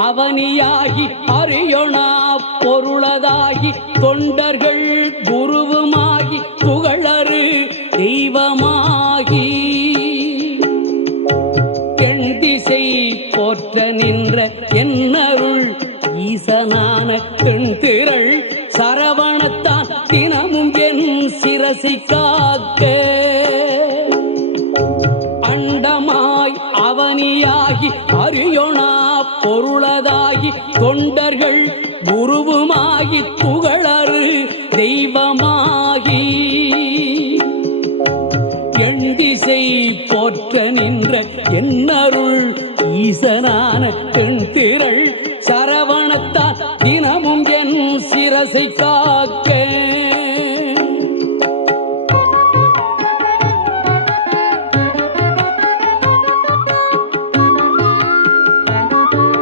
அவனியாகி அறியொணா பொருளதாகி தொண்டர்கள் குருவுமாகி புகழரு தெய்வமாகி எண் திசை போற்ற நின்ற என்னருள் ஈசனான பெண் திரள் சரவணத்தான் தினமும் என் சிரசை காக்க அண்டமாய் அவனியாகி அறியொணா பொருளதாகி தொண்டர்கள் குருவுமாகி புகழரு தெய்வமாகி எண் திசை போற்ற நின்ற என்னருள் ஈசனான பெண் திரள் சரவணத்தான் தினமும் என் சிரசை காக்க